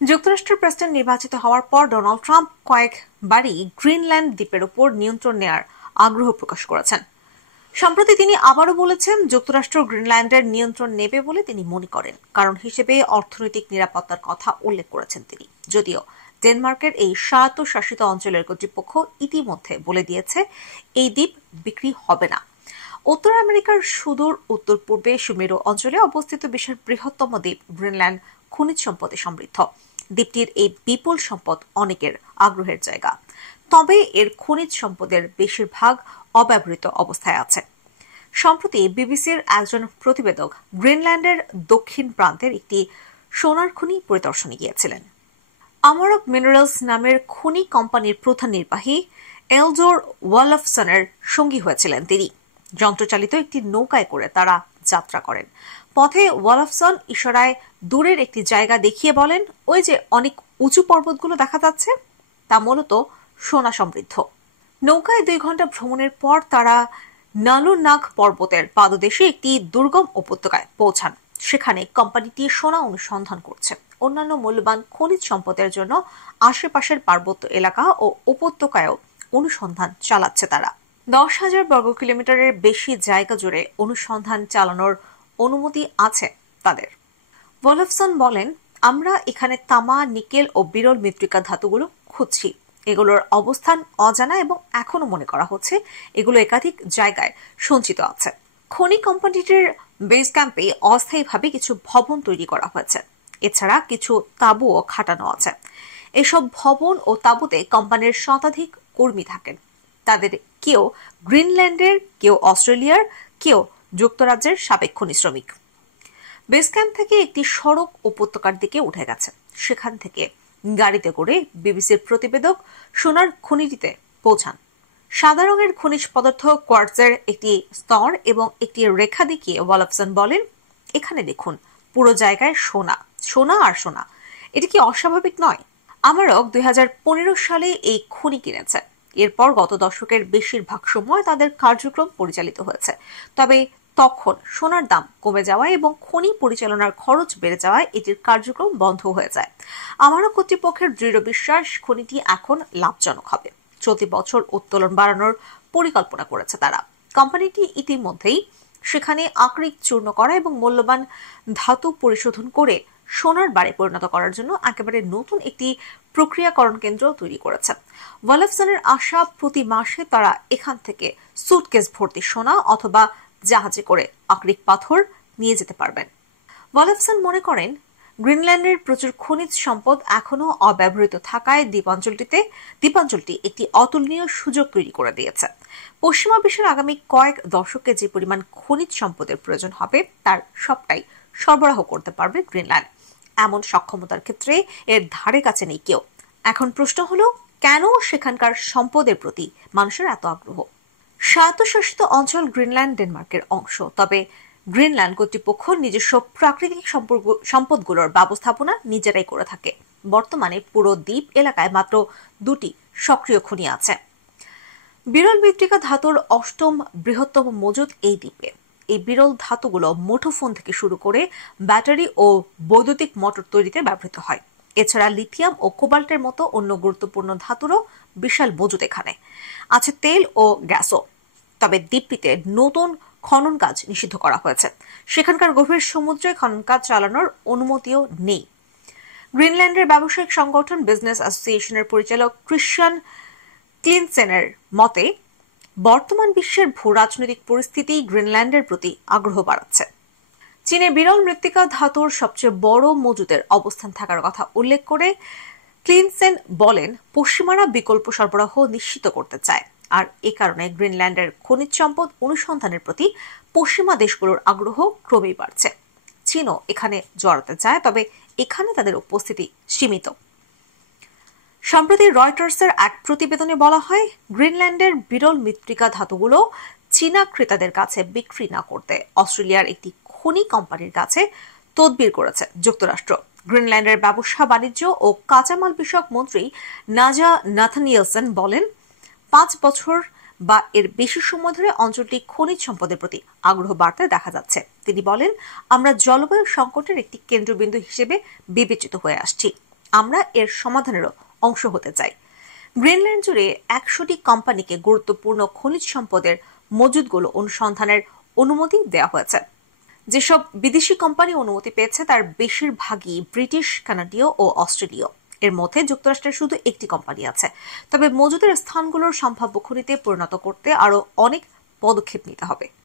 যুক্তরাষ্ট্রের প্রেসিডেন্ট নির্বাচিত হওয়ার পর ডোনাল্ড ট্রাম্প কয়েকবারই গ্রিনল্যান্ড দ্বীপের উপর নিয়ন্ত্রণ নেয়ার আগ্রহ প্রকাশ করেছেন। সম্প্রতি তিনি আবারও বলেছেন যুক্তরাষ্ট্র গ্রিনল্যান্ডের নিয়ন্ত্রণ নেবে বলে তিনি মনে করেন, কারণ হিসেবে অর্থনৈতিক নিরাপত্তার কথা উল্লেখ করেছেন তিনি। যদিও ডেনমার্কের এই স্বায়ত্তশাসিত অঞ্চলের কর্তৃপক্ষ ইতিমধ্যে বলে দিয়েছে এই দ্বীপ বিক্রি হবে না। উত্তর আমেরিকার সুদূর উত্তর পূর্বে সুমেরু অঞ্চলে অবস্থিত বিশ্বের বৃহত্তম দ্বীপ গ্রিনল্যান্ড খনিজ সম্পদে সমৃদ্ধ। দ্বীপটির এই বিপুল সম্পদ অনেকের আগ্রহের জায়গা, তবে এর খনিজ সম্পদের বেশিরভাগ অব্যবহৃত অবস্থায় আছে। সম্প্রতি বিবিসির একজন প্রতিবেদক গ্রিনল্যান্ডের দক্ষিণ প্রান্তের একটি সোনার খনি পরিদর্শনে গিয়েছিলেন। আমারক মিনারেলস নামের খনি কোম্পানির প্রধান নির্বাহী এলডোর ওয়ালফসনের সঙ্গী হয়েছিলেন তিনি। যন্ত্রচালিত একটি নৌকায় করে তারা যাত্রা করেন। পথে ওয়ালফসন ইশারায় দূরের একটি জায়গা দেখিয়ে বলেন, ওই যে অনেক উঁচু পর্বতগুলো দেখা যাচ্ছে, তা মূলত সোনা সমৃদ্ধ। নৌকায় 2 ঘন্টা ভ্রমণের পর তারা নালুনাগ পর্বতের পাদদেশে একটি দুর্গম উপত্যকায় পৌঁছান। সেখানে কোম্পানিটি সোনা অনুসন্ধান করছে। অন্যান্য মূল্যবান খনিজ সম্পদের জন্য আশেপাশের পার্বত্য এলাকা ও উপত্যকায়ও অনুসন্ধান চালাচ্ছে তারা। 10,000 বর্গ কিলোমিটারের বেশি জায়গা জুড়ে অনুসন্ধান চালানোর অনুমতি আছে তাদের। ওয়ালফসন বলেন, আমরা এখানে তামা, নিকেল ও বিরল মৃত্তিকা ধাতুগুলো খুঁজছি। এগুলোর অবস্থান অজানা এবং এখনো মনে করা হচ্ছে এগুলো একাধিক জায়গায় সঞ্চিত আছে। খনি কোম্পানিটির বেস ক্যাম্পে অস্থায়ীভাবে কিছু ভবন তৈরি করা হয়েছে। এছাড়া কিছু তাঁবুও খাটানো আছে। এসব ভবন ও তাঁবুতে কোম্পানির শতাধিক কর্মী থাকেন। তাদের কেউ গ্রিনল্যান্ডের, কেউ অস্ট্রেলিয়ার, কেউ যুক্তরাজ্যের সাবেক খনি শ্রমিক। বেস ক্যাম্প থেকে একটি সড়ক উপত্যকার দিকে উঠে গেছে। সেখান থেকে গাড়িতে করে বিবিসির প্রতিবেদক সোনার খনিটিতে পৌঁছান। সাদা রঙের খনিজ পদার্থ কোয়ার্টজের একটি স্তর এবং একটি রেখা দেখিয়ে ওয়ালফসন বলেন, এখানে দেখুন, পুরো জায়গায় সোনা, সোনা আর সোনা। এটি কি অস্বাভাবিক নয়? আমারক 2015 সালে এই খনি কিনেছে। এরপর গত দশকের বেশিরভাগ সময় তাদের কার্যক্রম পরিচালিত হয়েছে। তবে তখন সোনার দাম কমে যাওয়ায় এবং খনি পরিচালনার খরচ বেড়ে যাওয়ায় এটির কার্যক্রম বন্ধ হয়ে যায়। আমারও কর্তৃপক্ষের দৃঢ় বিশ্বাস খনিটি এখন লাভজনক হবে। চলতি বছর উত্তোলন বাড়ানোর পরিকল্পনা করেছে তারা। কোম্পানিটি ইতিমধ্যেই সেখানে আকরিক চূর্ণ করা এবং মূল্যবান ধাতু পরিশোধন করে সোনার বারে পরিণত করার জন্য একেবারে নতুন একটি প্রক্রিয়াকরণ কেন্দ্র তৈরি করেছে। ওয়ালফসনের আশা, প্রতি মাসে তারা এখান থেকে সুটকেস ভর্তি সোনা অথবা জাহাজে করে আকরিক পাথর নিয়ে যেতে পারবেন। ওয়ালফসন মনে করেন, গ্রিনল্যান্ডের প্রচুর খনিজ সম্পদ এখনো অব্যবহৃত থাকায় দ্বীপাঞ্চলটি একটি অতুলনীয় সুযোগ তৈরি করে দিয়েছে। পশ্চিমা বিশ্বের আগামী কয়েক দশকে যে পরিমাণ খনিজ সম্পদের প্রয়োজন হবে তার সবটাই সরবরাহ করতে পারবে গ্রিনল্যান্ড। এমন সক্ষমতার ক্ষেত্রে এর ধারে কাছে নেই কেউ। এখন প্রশ্ন হলো, কেন সেখানকার সম্পদের প্রতি মানুষের এত আগ্রহ? স্বায়ত্তশাসিত অঞ্চল গ্রিনল্যান্ড ডেনমার্কের অংশ, তবে গ্রিনল্যান্ড কর্তৃপক্ষ নিজস্ব প্রাকৃতিক সম্পদগুলোর ব্যবস্থাপনা নিজেরাই করে থাকে। বর্তমানে পুরো দ্বীপ এলাকায় মাত্র 2টি সক্রিয় খনি আছে। বিরল মৃত্তিকা ধাতুর 8ম বৃহত্তম মজুদ এই দ্বীপে। এই বিরল ধাতুগুলো মুঠোফোন থেকে শুরু করে ব্যাটারি ও বৈদ্যুতিক মোটর তৈরিতে ব্যবহৃত হয়। এছাড়া লিথিয়াম ও কোবাল্টের মতো অন্য গুরুত্বপূর্ণ ধাতুরও বিশাল মজুদ এখানে আছে। তেল ও গ্যাসও। তবে দ্বীপটিতে নতুন খনন কাজ নিষিদ্ধ করা হয়েছে। সেখানকার গভীর সমুদ্রে খনন কাজ চালানোর অনুমতিও নেই। গ্রিনল্যান্ডের ব্যবসায়িক সংগঠন বিজনেস অ্যাসোসিয়েশনের পরিচালক ক্রিশ্চিয়ান ক্লিনসেনের মতে, বর্তমান বিশ্বের ভূ রাজনৈতিক পরিস্থিতি গ্রিনল্যান্ডের প্রতি আগ্রহ বাড়াচ্ছে। চীনের বিরল মৃত্তিকা ধাতুর সবচেয়ে বড় মজুদের অবস্থান থাকার কথা উল্লেখ করে ক্লিনসেন বলেন, পশ্চিমারা বিকল্প সরবরাহ নিশ্চিত করতে চায়, আর এ কারণে গ্রিনল্যান্ডের খনিজ সম্পদ অনুসন্ধানের প্রতি পশ্চিমা দেশগুলোর আগ্রহ ক্রমেই বাড়ছে। চীনও এখানে জড়াতে চায়, তবে এখানে তাদের উপস্থিতি সীমিত। সম্প্রতি রয়টার্সের এক প্রতিবেদনে বলা হয়, গ্রিনল্যান্ডের বিরল মৃত্তিকা ধাতুগুলো চীনা ক্রেতাদের কাছে বিক্রি না করতে অস্ট্রেলিয়ার একটি খনি কোম্পানির কাছে তদবির করেছে যুক্তরাষ্ট্র। গ্রিনল্যান্ডের ব্যবসা, বাণিজ্য ও কাঁচামাল বিষয়ক মন্ত্রী নাজা নাথানিয়েলসন বলেন, 5 বছর বা এর বেশি সময় ধরে অঞ্চলটি খনিজ সম্পদের প্রতি আগ্রহ বাড়তে দেখা যাচ্ছে। তিনি বলেন, আমরা জলবায়ু সংকটের একটি কেন্দ্রবিন্দু হিসেবে বিবেচিত হয়ে আসছি। আমরা এর সমাধানেরও অংশ হতে চাই। গ্রিনল্যান্ড জুড়ে 100টি কোম্পানিকে গুরুত্বপূর্ণ খনিজ সম্পদের মজুদগুলো অনুসন্ধানের অনুমতি দেওয়া হয়েছে। যেসব বিদেশি কোম্পানি অনুমতি পেয়েছে তার বেশিরভাগই ব্রিটিশ, কানাডীয় ও অস্ট্রেলীয়। এর মধ্যে যুক্তরাষ্ট্রের শুধু একটি কোম্পানি আছে। তবে মজুদের স্থানগুলোর সম্ভাব্য খনিতে পরিণত করতে আরো অনেক পদক্ষেপ নিতে হবে।